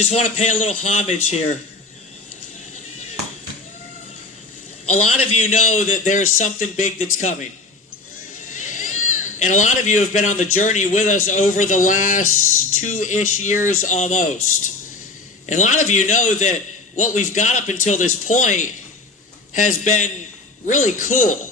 Just want to pay a little homage here. A lot of you know that there's something big that's coming. And a lot of you have been on the journey with us over the last 2-ish years almost. And a lot of you know that what we've got up until this point has been really cool.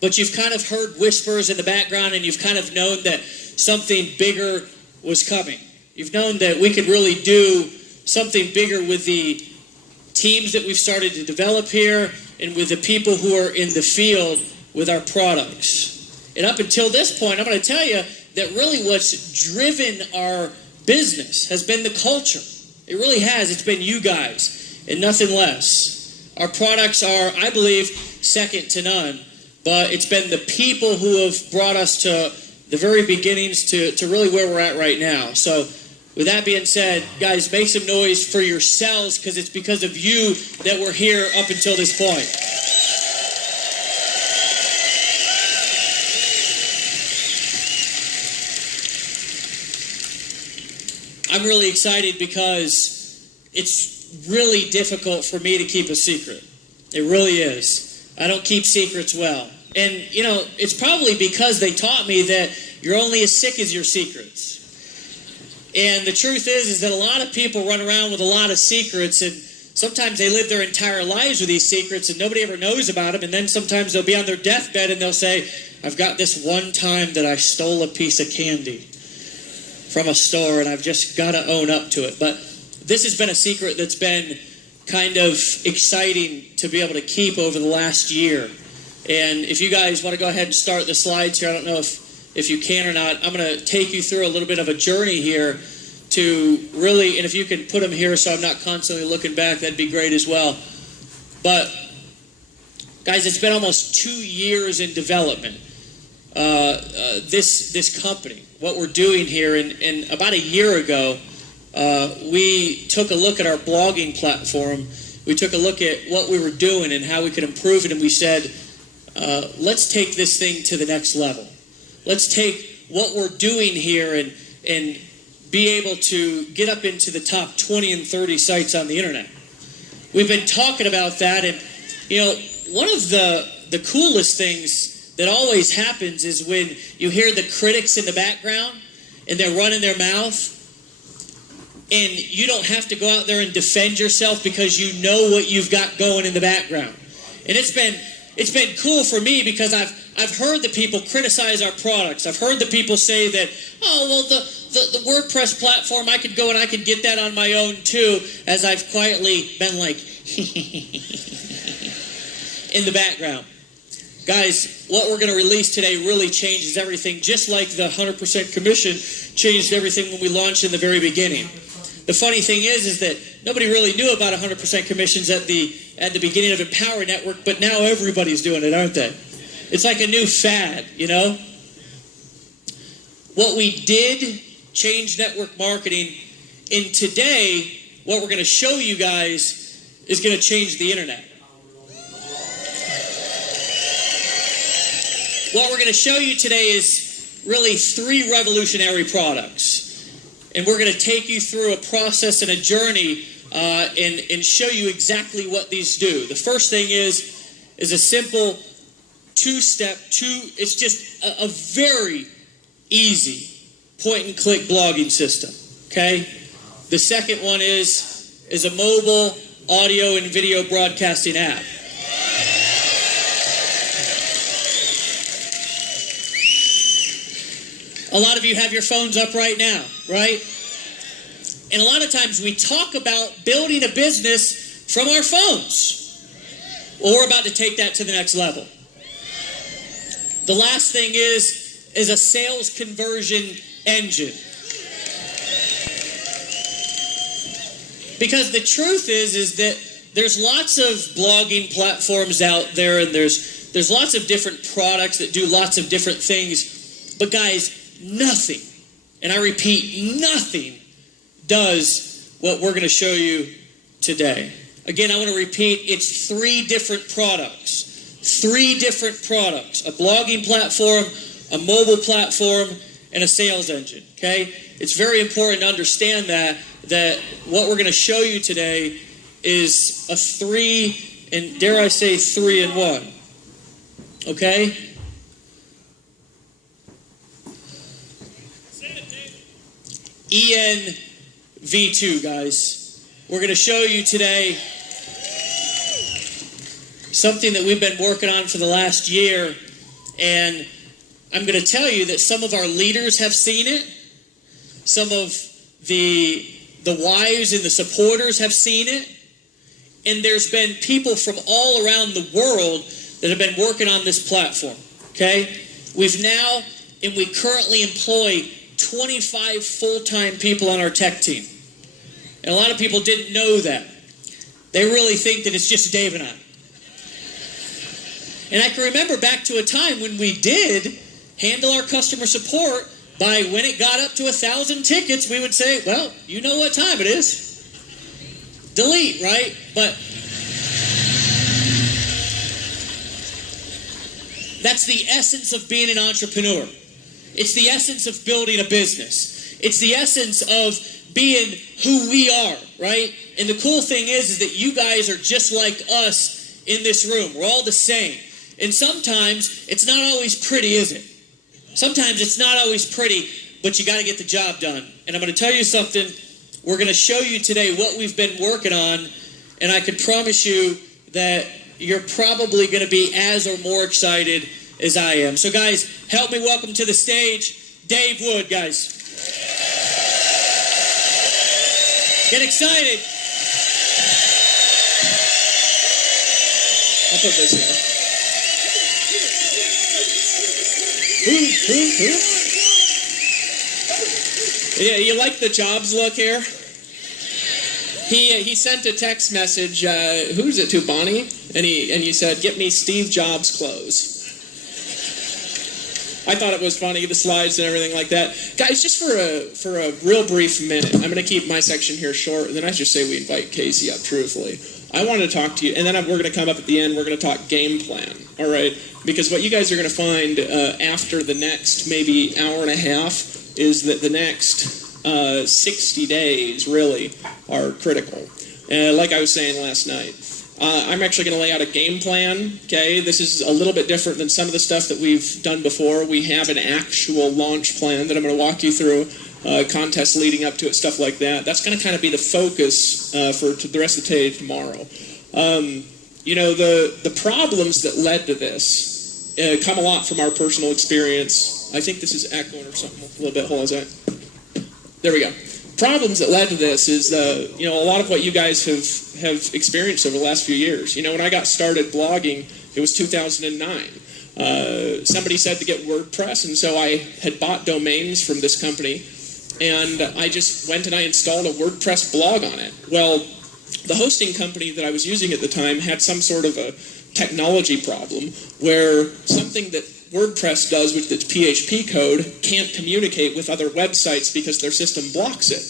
But you've kind of heard whispers in the background, and you've kind of known that something bigger was coming. You've known that we could really do something bigger with the teams that we've started to develop here and with the people who are in the field with our products. And up until this point, I'm going to tell you that really what's driven our business has been the culture. It really has. It's been you guys and nothing less. Our products are, I believe, second to none. But it's been the people who have brought us to the very beginnings to really where we're at right now. So with that being said, guys, make some noise for yourselves, because it's because of you that we're here up until this point. I'm really excited because it's really difficult for me to keep a secret. It really is. I don't keep secrets well. And, you know, it's probably because they taught me that you're only as sick as your secrets. And the truth is that a lot of people run around with a lot of secrets, and sometimes they live their entire lives with these secrets and nobody ever knows about them. And then sometimes they'll be on their deathbed and they'll say, I've got this one time that I stole a piece of candy from a store and I've just got to own up to it. But this has been a secret that's been kind of exciting to be able to keep over the last year. And if you guys want to go ahead and start the slides here, I don't know if you can or not, I'm going to take you through a little bit of a journey here to really, and if you can put them here so I'm not constantly looking back, that'd be great as well. But guys, it's been almost 2 years in development. This company, what we're doing here, and about a year ago, we took a look at our blogging platform. We took a look at what we were doing and how we could improve it, and we said, let's take this thing to the next level. Let's take what we're doing here and be able to get up into the top 20 and 30 sites on the internet. We've been talking about that, and you know, one of the coolest things that always happens is when you hear the critics in the background and they're running their mouth, and you don't have to go out there and defend yourself because you know what you've got going in the background. And it's been cool for me because I've heard the people criticize our products. I've heard the people say that, oh, well, the WordPress platform, I could go and I could get that on my own too, as I've quietly been like in the background. Guys, what we're going to release today really changes everything, just like the 100% commission changed everything when we launched in the very beginning. The funny thing is that nobody really knew about 100% commissions at the beginning of Empower Network, but now everybody's doing it, aren't they? It's like a new fad, you know? What we did change network marketing, and today, what we're going to show you guys is going to change the internet. What we're going to show you today is really 3 revolutionary products. And we're going to take you through a process and a journey and show you exactly what these do. The first thing is a simple it's just a very easy point-and-click blogging system, okay? The second one is a mobile audio and video broadcasting app. A lot of you have your phones up right now, right? And a lot of times we talk about building a business from our phones. Well, we're about to take that to the next level. The last thing is a sales conversion engine. Because the truth is that there's lots of blogging platforms out there, and there's lots of different products that do lots of different things. But guys, nothing, and I repeat, nothing does what we're going to show you today. Again, I want to repeat, it's 3 different products. 3 different products. A blogging platform, a mobile platform, and a sales engine, okay? It's very important to understand that what we're going to show you today is a 3, and dare I say 3 in 1, okay? ENV2, guys. We're going to show you today something that we've been working on for the last year, and I'm going to tell you that some of our leaders have seen it. Some of the wives and the supporters have seen it. And there's been people from all around the world that have been working on this platform, okay? We currently employ 25 full-time people on our tech team. And a lot of people didn't know that. They really think that it's just Dave and I. And I can remember back to a time when we did handle our customer support by when it got up to 1,000 tickets, we would say, well, you know what time it is. Delete, right? But that's the essence of being an entrepreneur. It's the essence of building a business. It's the essence of being who we are, right? And the cool thing is that you guys are just like us in this room. We're all the same. And sometimes it's not always pretty, is it? Sometimes it's not always pretty, but you got to get the job done. And I'm going to tell you something. We're going to show you today what we've been working on, and I can promise you that you're probably going to be as or more excited as I am. So guys, help me welcome to the stage Dave Wood, guys. Get excited. I'll put this here. Yeah, you like the Jobs look here? He sent a text message, who's it to, Bonnie? And he said, get me Steve Jobs clothes. I thought it was funny, the slides and everything like that. Guys, just for a real brief minute, I'm going to keep my section here short, and then I just say we invite Casey up, truthfully. I wanted to talk to you, and then we're going to come up at the end, we're going to talk game plan, all right? Because what you guys are going to find after the next maybe hour and a half is that the next 60 days really are critical. Like I was saying last night, I'm actually going to lay out a game plan, okay? This is a little bit different than some of the stuff that we've done before. We have an actual launch plan that I'm going to walk you through, contests leading up to it, stuff like that. That's going to kind of be the focus for the rest of the day tomorrow. You know, the problems that led to this come a lot from our personal experience. I think this is echoing or something a little bit. Hold on a second. There we go. Problems that led to this is, you know, a lot of what you guys have experienced over the last few years. You know, when I got started blogging, it was 2009. Somebody said to get WordPress, and so I had bought domains from this company, and I just went and I installed a WordPress blog on it. Well, the hosting company that I was using at the time had some sort of a technology problem where something that WordPress does with its PHP code can't communicate with other websites because their system blocks it.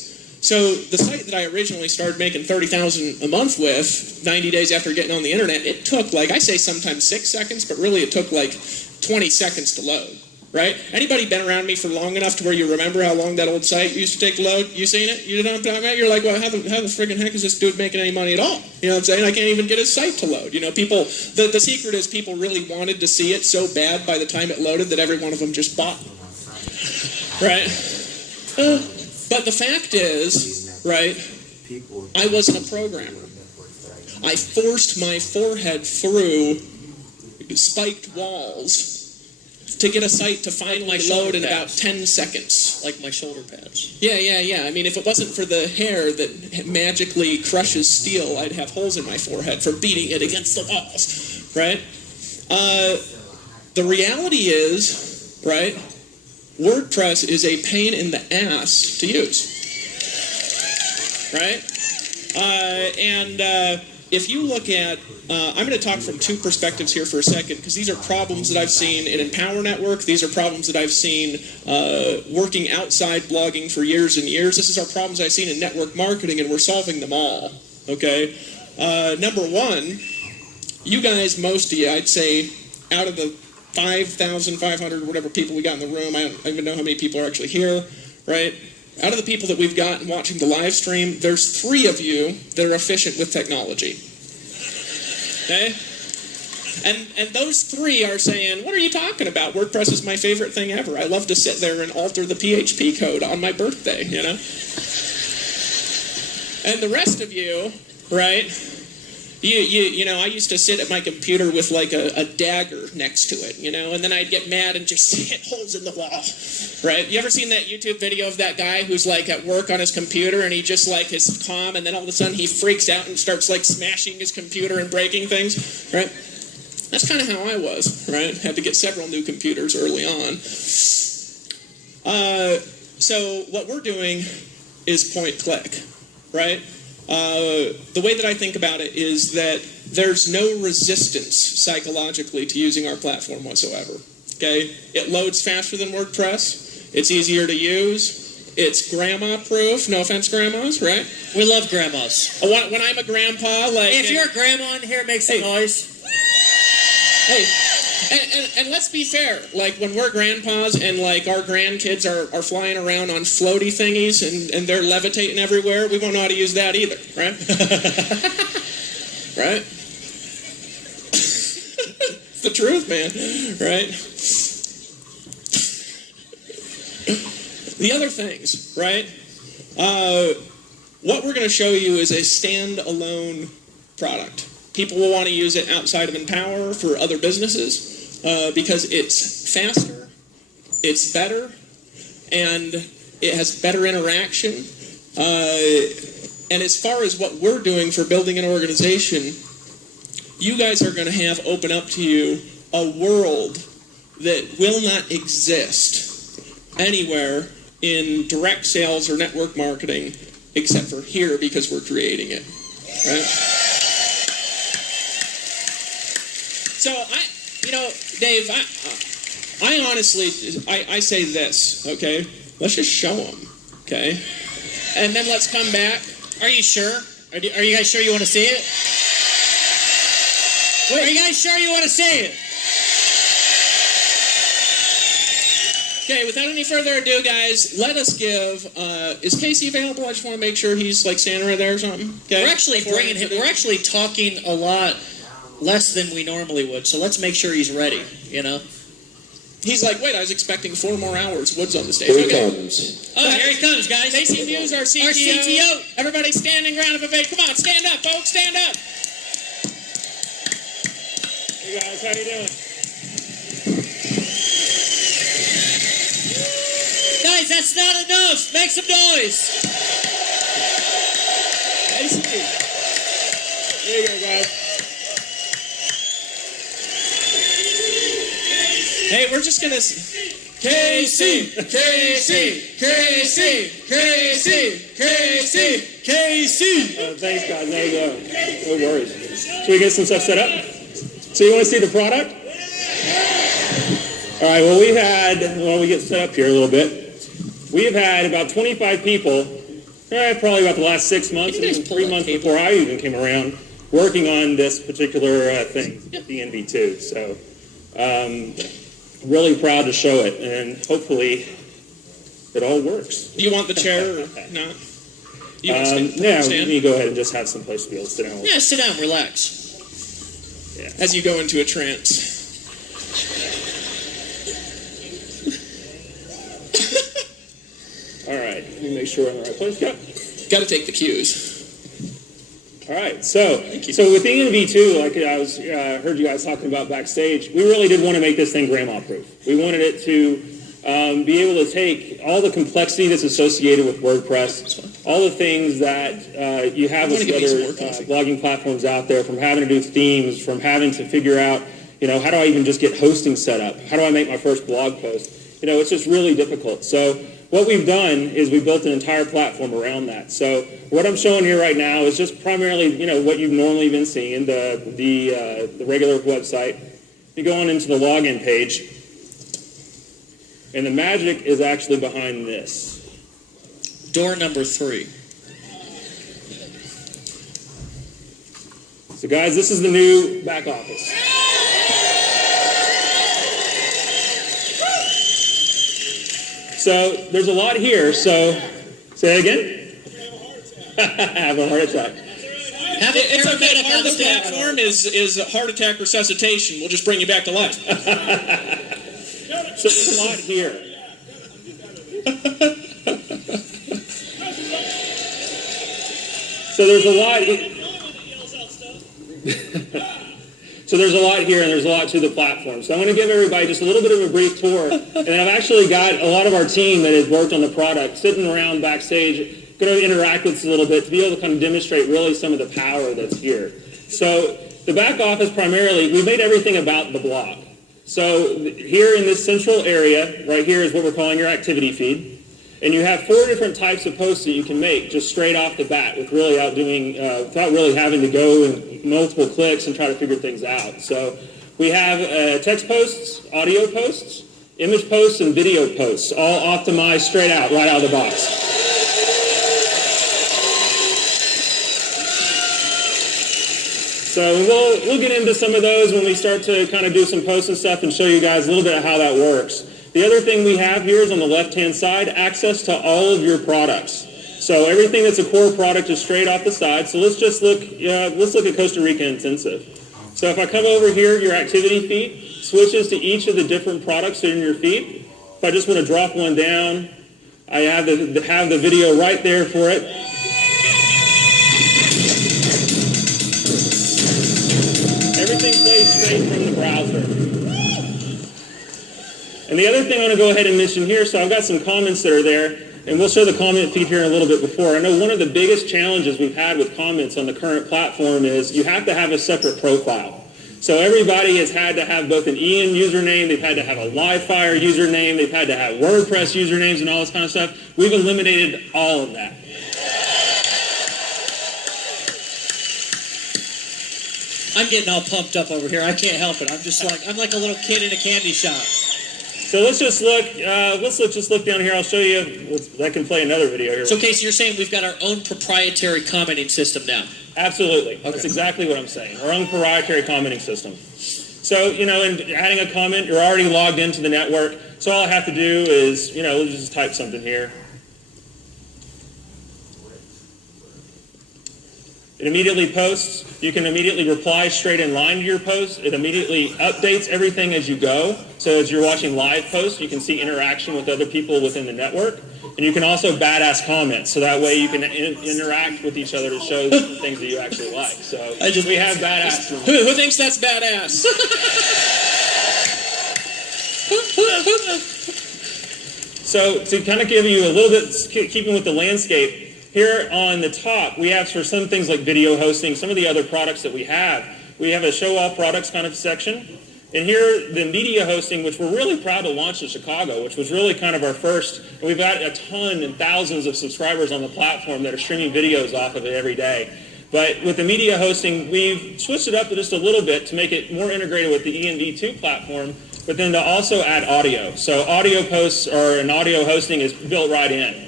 So the site that I originally started making $30,000 a month with 90 days after getting on the internet, it took like, I say sometimes 6 seconds, but really it took like 20 seconds to load, right? Anybody been around me for long enough to where you remember how long that old site used to take to load? You seen it? You know what I'm talking about? You're like, well, how the friggin' heck is this dude making any money at all? You know what I'm saying? I can't even get his site to load. You know, people, the secret is people really wanted to see it so bad by the time it loaded that every one of them just bought. Right? But the fact is, right, I wasn't a programmer. I forced my forehead through spiked walls to get a site to finally load in about 10 seconds. Like my shoulder pads. Yeah. I mean, if it wasn't for the hair that magically crushes steel, I'd have holes in my forehead for beating it against the walls, right? The reality is, right, WordPress is a pain in the ass to use, right? If you look at, I'm going to talk from two perspectives here for a second, because these are problems that I've seen in Empower Network. These are problems that I've seen working outside blogging for years and years. This is our problems I've seen in network marketing, and we're solving them all, okay? Number one, you guys, most of you, I'd say, out of the 5,500 whatever people we got in the room. I don't even know how many people are actually here, right? Out of the people that we've got watching the live stream, there's 3 of you that are efficient with technology. Okay? And those 3 are saying, what are you talking about? WordPress is my favorite thing ever. I love to sit there and alter the PHP code on my birthday, you know? And the rest of you, right? You know, I used to sit at my computer with like a dagger next to it, you know, and then I'd get mad and just hit holes in the wall, right? You ever seen that YouTube video of that guy who's like at work on his computer and he just like is calm and then all of a sudden he freaks out and starts like smashing his computer and breaking things, right? That's kind of how I was, right? Had to get several new computers early on. So what we're doing is point click, right? The way that I think about it is that there's no resistance psychologically to using our platform whatsoever. Okay? It loads faster than WordPress. It's easier to use. It's grandma proof. No offense, grandmas, right? We love grandmas. When I'm a grandpa, like... Hey, if you're a grandma in here, make some noise. Hey, and let's be fair. Like, when we're grandpas and, like, our grandkids are flying around on floaty thingies and they're levitating everywhere, we won't know how to use that either, right? Right? It's the truth, man, right? The other things, right? What we're going to show you is a standalone product. People will want to use it outside of Empower for other businesses because it's faster, it's better, and it has better interaction. And as far as what we're doing for building an organization, you guys are going to have open up to you a world that will not exist anywhere in direct sales or network marketing except for here because we're creating it, right? So, Dave, I honestly, I say this, okay? Let's just show them, okay? And then let's come back. Are you sure? Are you guys sure you want to see it? Wait. Are you guys sure you want to see it? Okay, without any further ado, guys, let us give, is Casey available? I just want to make sure he's like standing right there or something. Okay? We're actually bringing him, we're actually talking a lot less than we normally would, so let's make sure he's ready, you know? He's like, wait, I was expecting 4 more hours. Woods on the stage. Here he comes. Oh, here he comes, guys. Casey Muse, our CTO. Our CTO. Everybody standing round of a Come on, stand up, folks, stand up. Hey, guys, how you doing? Guys, that's not enough. Make some noise. There you go, guys. Hey, we're just going to... KC, KC, KC, KC, KC, KC. Thanks, guys. There you go. No worries. Should we get some stuff set up? So you want to see the product? All right, well, we get set up here a little bit. We've had about 25 people, probably about the last 6 months, and 3 months before I even came around, working on this particular thing, the ENV2. So, really proud to show it, and hopefully it all works. Do you want the chair or not? We need to go ahead and just have some place to be able to sit down. Yeah, sit down, relax. Yeah. As you go into a trance. All right, let me make sure we're in the right place. Got to take the cues. All right, so with the ENV2, like I heard you guys talking about backstage, we really did want to make this thing grandma-proof. We wanted it to be able to take all the complexity that's associated with WordPress, all the things that you have with the other blogging platforms out there, from having to do themes, from having to figure out, how do I even just get hosting set up? How do I make my first blog post? It's just really difficult. So what we've done is we built an entire platform around that. So what I'm showing here right now is just primarily, what you've normally been seeing, the regular website. You go on into the login page, and the magic is actually behind this. Door number 3. So guys, this is the new back office. So there's a lot here. So say it again. Have a heart attack. It's okay. Part of the platform is heart attack resuscitation. We'll just bring you back to life. So there's a lot here. So there's a lot. So there's a lot here, and there's a lot to the platform. So I'm going to give everybody just a little bit of a brief tour, and then I've actually got a lot of our team that has worked on the product sitting around backstage, going to interact with us a little bit to be able to kind of demonstrate really some of the power that's here. So the back office primarily, we made everything about the blog. So here in this central area, right here is what we're calling your activity feed. And you have 4 different types of posts that you can make just straight off the bat with really without really having to go and multiple clicks and try to figure things out. So we have text posts, audio posts, image posts, and video posts, all optimized straight out, right out of the box. So we'll get into some of those when we start to kind of do some posts and stuff and show you guys a little bit of how that works. The other thing we have here is on the left-hand side, access to all of your products. So everything that's a core product is straight off the side. So let's just look at Costa Rica Intensive. So if I come over here, your activity feed switches to each of the different products that are in your feed. If I just want to drop one down, I have the video right there for it. Everything plays straight from the browser. And the other thing I want to go ahead and mention here, so I've got some comments that are there, and we'll show the comment feed here in a little bit before. I know one of the biggest challenges we've had with comments on the current platform is you have to have a separate profile. So everybody has had to have both an EN username, they've had to have a Livefire username, they've had to have WordPress usernames and all this kind of stuff. We've eliminated all of that. I'm getting all pumped up over here. I can't help it. I'm like a little kid in a candy shop. So let's just look down here. I'll show you. I can play another video here. So Casey, you're saying we've got our own proprietary commenting system now? Absolutely. Okay. That's exactly what I'm saying. Our own proprietary commenting system. So, in adding a comment, you're already logged into the network. So all I have to do is, we'll just type something here. It immediately posts. You can immediately reply straight in line to your post. It immediately updates everything as you go. So as you're watching live posts, you can see interaction with other people within the network. And you can also badass comment. So that way you can interact with each other to show the things that you actually like. So we have badass. Who thinks that's badass? So to kind of give you a little bit, keeping with the landscape, here on the top, we have for some things like video hosting, some of the other products that we have a show all products kind of section. And here, the media hosting, which we're really proud to launch in Chicago, which was really kind of our first, and we've got a ton and thousands of subscribers on the platform that are streaming videos off of it every day. But with the media hosting, we've switched it up just a little bit to make it more integrated with the ENV2 platform, but then to also add audio. So audio posts and audio hosting is built right in.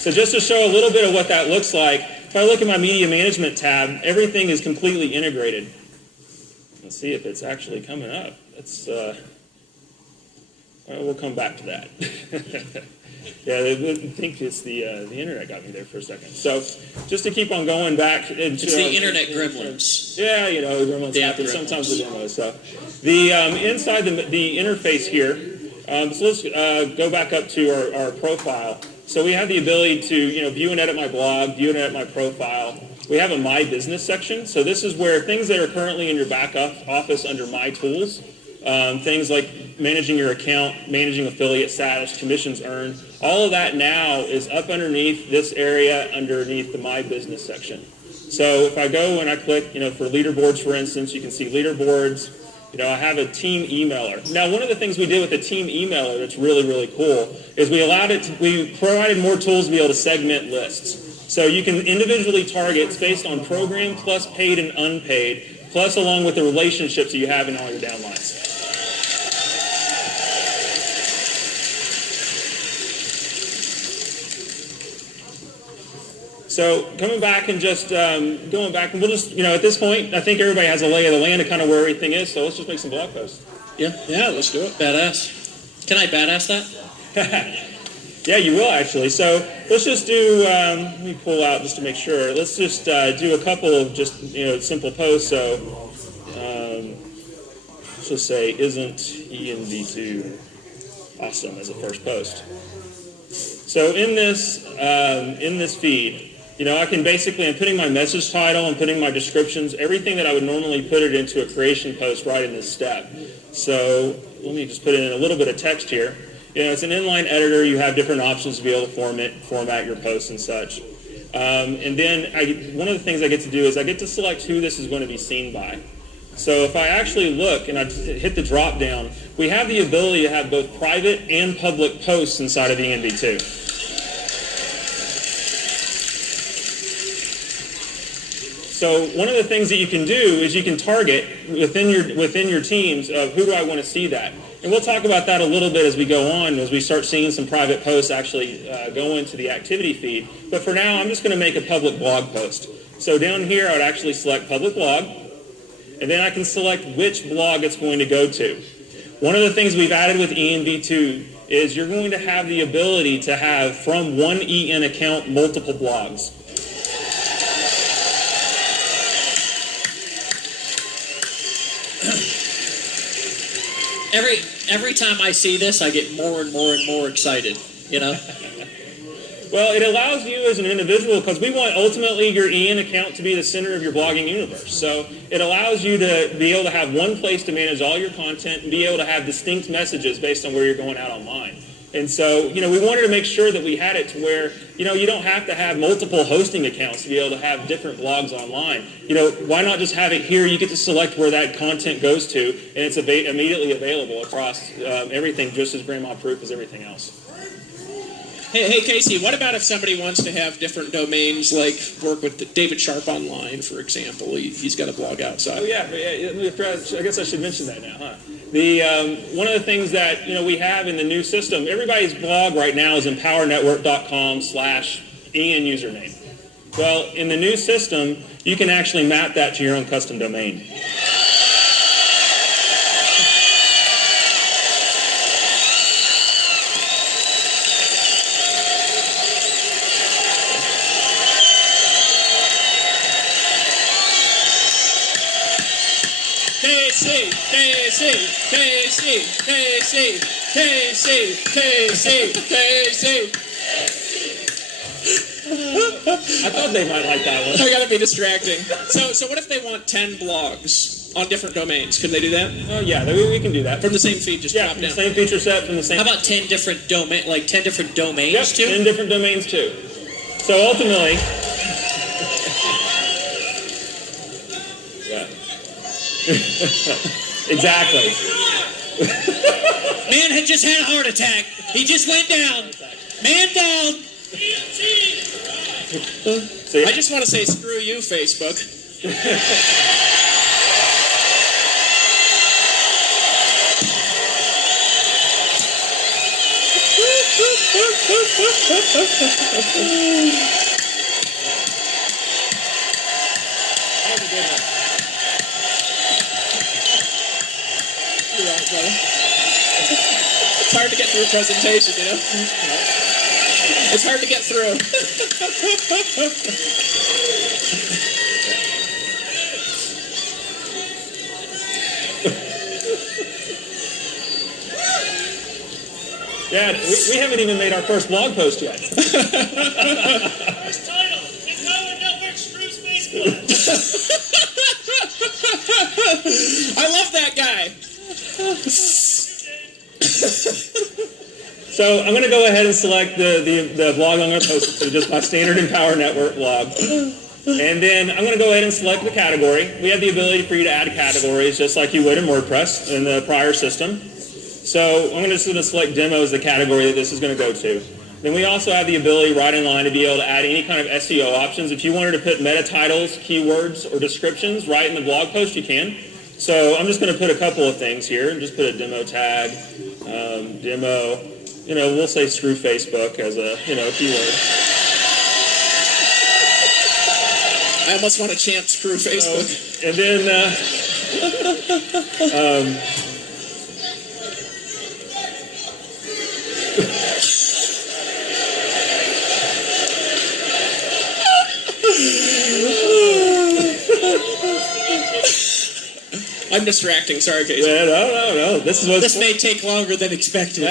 So just to show a little bit of what that looks like, if I look at my media management tab, everything is completely integrated. Let's see if it's actually coming up. We'll come back to that. Yeah, I think it's the internet got me there for a second. So just to keep on going back. It's the internet gremlins. Yeah, gremlins happen sometimes with demos. So inside the interface here, so let's go back up to our profile. So we have the ability to, view and edit my blog, view and edit my profile. We have a My Business section. So this is where things that are currently in your back office under My Tools, things like managing your account, managing affiliate status, commissions earned, all of that now is up underneath this area underneath the My Business section. So if I go and I click, for leaderboards, for instance, you can see leaderboards. I have a team emailer. Now, one of the things we did with the team emailer that's really, really cool is we provided more tools to be able to segment lists. So you can individually target based on program plus paid and unpaid, plus along with the relationships that you have in all your downlines. So coming back and just going back, and we'll just, at this point, I think everybody has a lay of the land of kind of where everything is, so let's just make some blog posts. Yeah, let's do it. Badass. Can I badass that? Yeah, you will actually. So let's just do, let me pull out just to make sure. Let's just do a couple of just, simple posts. So let's just say, isn't ENV2 awesome as a first post? So in this feed, I can basically, I'm putting my message title, I'm putting my descriptions, everything that I would normally put it into a creation post right in this step. So let me just put in a little bit of text here. It's an inline editor. You have different options to be able to format your posts and such. And then one of the things I get to do is I get to select who this is going to be seen by. So if I actually look and I hit the drop down, we have the ability to have both private and public posts inside of ENV2. So one of the things that you can do is you can target within your teams of who do I want to see that. And we'll talk about that a little bit as we go on, as we start seeing some private posts actually go into the activity feed. But for now, I'm just going to make a public blog post. So down here, I would actually select public blog, and then I can select which blog it's going to go to. One of the things we've added with ENV2 is you're going to have the ability to have, from one EN account, multiple blogs. Every time I see this, I get more and more and more excited, Well, it allows you as an individual, because we want ultimately your EN account to be the center of your blogging universe. So it allows you to be able to have one place to manage all your content and be able to have distinct messages based on where you're going out online. And so, we wanted to make sure that we had it to where, you don't have to have multiple hosting accounts to be able to have different blogs online. Why not just have it here? You get to select where that content goes to, and it's immediately available across everything, just as grandma-proof as everything else. Hey, Casey, what about if somebody wants to have different domains, like work with David Sharp Online, for example? He's got a blog outside. Oh, yeah. I guess I should mention that now, huh? One of the things that we have in the new system, everybody's blog right now is empowernetwork.com/EN username. Well, in the new system, you can actually map that to your own custom domain. KC. I thought they might like that one. I gotta be distracting. So what if they want 10 blogs on different domains? Can they do that? Oh yeah, we can do that from the same feed. Just drop from down. The same feature set from the same. How about 10 different domains Yep, too? 10 different domains too. So ultimately, yeah. Exactly. Man had just had a heart attack. He just went down. Man down. So, I just want to say screw you, Facebook. You're right, brother. It's hard to get through a presentation, It's hard to get through. Yeah, we haven't even made our first blog post yet. First title, Empower Network Screws Facebook. I love that guy. So I'm going to go ahead and select the blog I'm going to post it to, just my standard Empower Network blog. And then I'm going to go ahead and select the category. We have the ability for you to add categories just like you would in WordPress in the prior system. So I'm going to select demo as the category that this is going to go to. Then we also have the ability right in line to be able to add any kind of SEO options. If you wanted to put meta titles, keywords, or descriptions right in the blog post, you can. So I'm just going to put a couple of things here and just put a demo tag, demo. We'll say screw Facebook as a, keyword. I almost want to chant screw Facebook. And then, I'm distracting. Sorry, Casey. Yeah, no. This is what This may take longer than expected.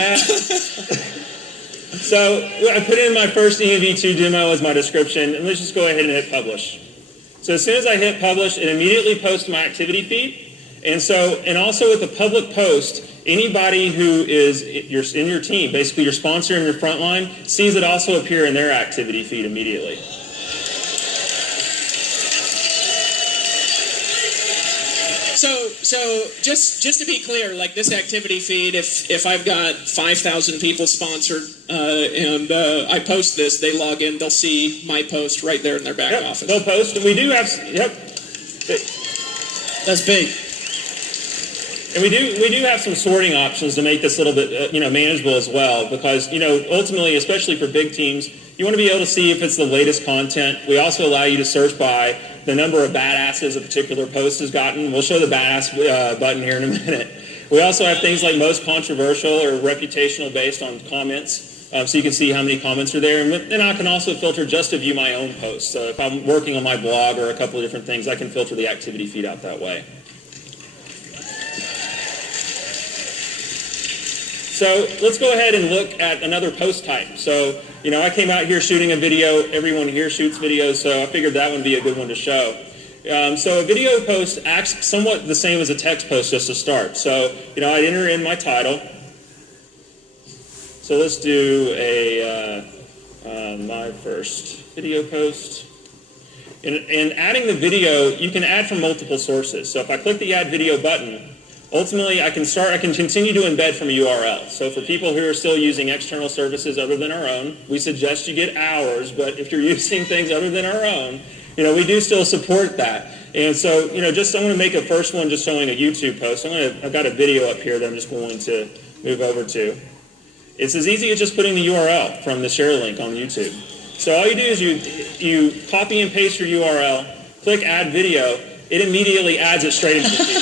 So I put in my first ENV2 demo as my description, and let's just go ahead and hit publish. So as soon as I hit publish, it immediately posts my activity feed. And also with the public post, anybody who is in your team, basically your sponsor and your frontline, sees it also appear in their activity feed immediately. So just to be clear, like this activity feed, if I've got 5,000 people sponsored and I post this, they log in, they'll see my post right there in their back office. They'll post, and we do have, That's big. And we do have some sorting options to make this a little bit manageable as well, because ultimately, especially for big teams, you want to be able to see if it's the latest content. We also allow you to search by the number of badasses a particular post has gotten. We'll show the badass button here in a minute. We also have things like most controversial or reputational based on comments, so you can see how many comments are there. And then I can also filter just to view my own posts. So if I'm working on my blog or a couple of different things, I can filter the activity feed out that way. So let's go ahead and look at another post type. So, I came out here shooting a video. Everyone here shoots videos, so I figured that would be a good one to show. So a video post acts somewhat the same as a text post just to start. So, I'd enter in my title. So let's do my first video post. And adding the video, you can add from multiple sources. So if I click the Add Video button, ultimately, I can continue to embed from a URL. So for people who are still using external services other than our own, we suggest you get ours, but if you're using things other than our own, we do still support that. And so, I'm going to make a first one just showing a YouTube post. I've got a video up here that I'm just going to move over to. It's as easy as just putting the URL from the share link on YouTube. So all you do is you copy and paste your URL, click Add Video, it immediately adds it straight into the feed.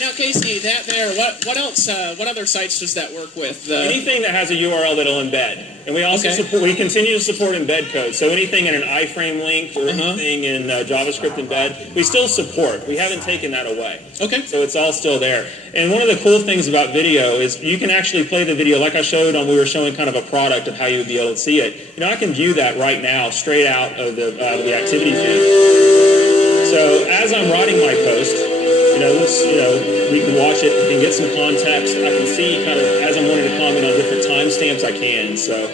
Now, Casey, that there. What else? What other sites does that work with? Anything that has a URL that'll embed, and we also we continue to support embed code. So anything in an iframe link or anything in JavaScript embed, we still support. We haven't taken that away. Okay. So it's all still there. And one of the cool things about video is you can actually play the video, like I showed on. We were showing kind of a product of how you would be able to see it. I can view that right now, straight out of the activity feed. So as I'm writing my post. We can watch it and get some context. I can see kind of, as I'm wanting to comment on different timestamps, I can, So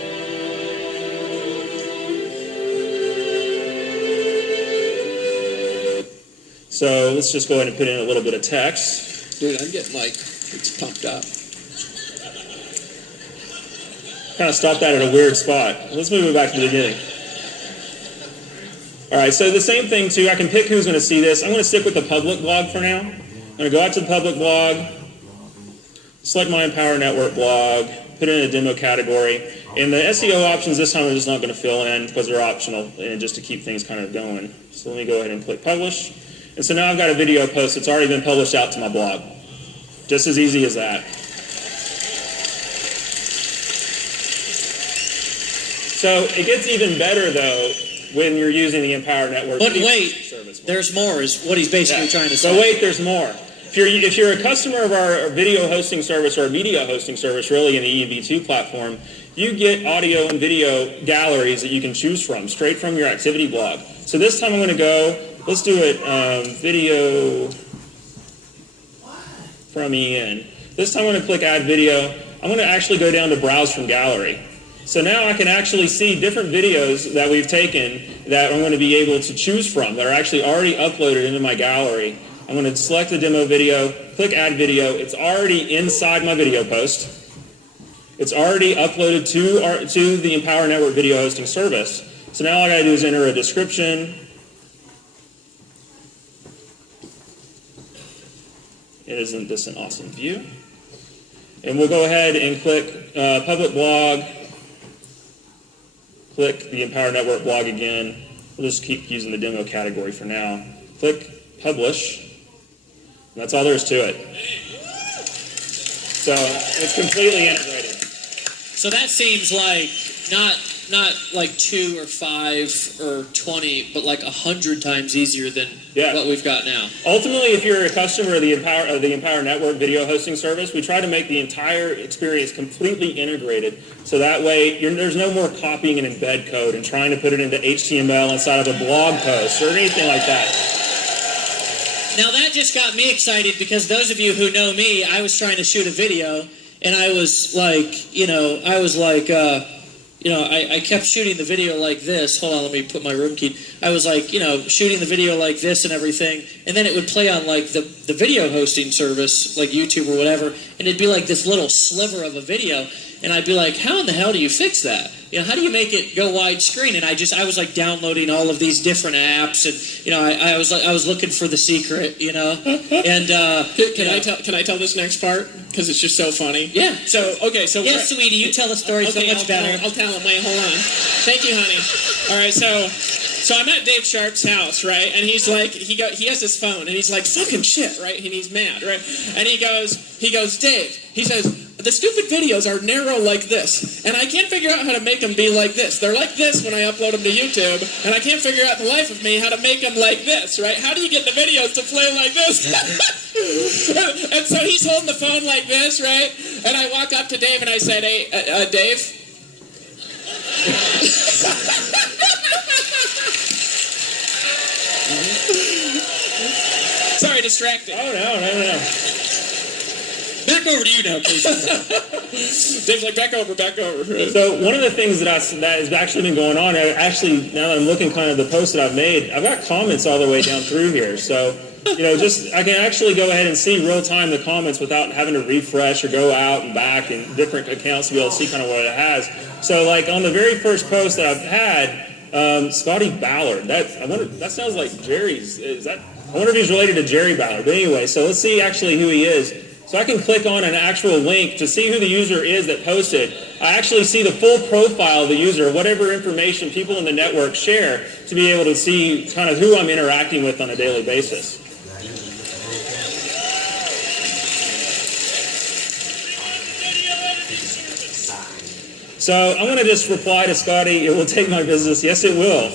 let's just go ahead and put in a little bit of text. Dude, I'm getting it's pumped up. Kind of stop that at a weird spot. Let's move it back to the beginning. All right, so the same thing too, I can pick who's going to see this. I'm going to stick with the public blog for now. I'm going to go out to the public blog, select my Empower Network blog, put in a demo category, and the SEO options this time I'm just not going to fill in because they're optional and just to keep things kind of going. So let me go ahead and click publish. And so now I've got a video post that's already been published out to my blog. Just as easy as that. So it gets even better though when you're using the Empower Network. But wait, there's more is what he's basically trying to say. So wait, there's more. If you're a customer of our video hosting service or media hosting service, really in the ENV2 platform, you get audio and video galleries that you can choose from, straight from your activity blog. So this time I'm going to go, let's do it, video from EN. This time I'm going to click Add Video. I'm going to actually go down to Browse from Gallery. So now I can actually see different videos that we've taken that I'm going to be able to choose from that are actually already uploaded into my gallery. I'm going to select the demo video, click Add Video. It's already inside my video post. It's already uploaded to the Empower Network video hosting service. So now all I got to do is enter a description. Isn't this an awesome view? And we'll go ahead and click Public Blog. Click the Empower Network blog again. We'll just keep using the demo category for now. Click Publish. And that's all there is to it. So it's completely integrated. So that seems like not like 2 or 5 or 20, but like 100 times easier than what we've got now. Ultimately, if you're a customer of the Empower Network video hosting service, we try to make the entire experience completely integrated. So that way, there's no more copying and embed code and trying to put it into HTML inside of a blog post or anything like that. Now that just got me excited because those of you who know me, I was trying to shoot a video and I was like, I kept shooting the video like this. Hold on, let me put my room key. I was like, shooting the video like this and everything, and then it would play on like the video hosting service, like YouTube or whatever, and it'd be like this little sliver of a video, and I'd be like, how in the hell do you fix that? How do you make it go widescreen? And I was like downloading all of these different apps, and I was looking for the secret, and can I tell this next part because it's just so funny? Yeah. So yes, sweetie, you tell the story so much better. I'll tell him. Wait, hold on. Thank you, honey. All right, so I'm at Dave Sharp's house, right? And he's like, he has his phone, and he's like, fucking shit, right? And he's mad, right? And he goes, Dave, he says, the stupid videos are narrow like this, and I can't figure out how to make them be like this. They're like this when I upload them to YouTube, and I can't figure out the life of me how to make them like this, right? How do you get the videos to play like this? And so he's holding the phone like this, right? And I walk up to Dave and I said, hey, Dave? Sorry, distracted. Oh, no. Back over to you now, please. Dave's like, back over. So one of the things that has actually been going on, actually, now that I'm looking kind of the post that I've made, I've got comments all the way down through here. So, I can actually go ahead and see real time the comments without having to refresh or go out and back in different accounts to be able to see kind of what it has. So, like on the very first post that I've had, Scotty Ballard. That sounds like Jerry's. I wonder if he's related to Jerry Ballard. But anyway, so let's see actually who he is. So I can click on an actual link to see who the user is that posted. I actually see the full profile of the user, whatever information people in the network share, to be able to see kind of who I'm interacting with on a daily basis. So I'm going to just reply to Scotty, it will take my business. Yes, it will.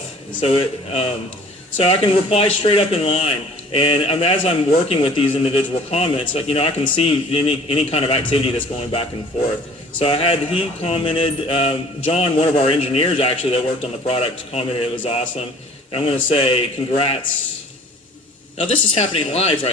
So I can reply straight up in line. And as I'm working with these individual comments, I can see any kind of activity that's going back and forth. So he commented, John, one of our engineers actually that worked on the product, commented it was awesome. And I'm going to say congrats. Now this is happening live right now.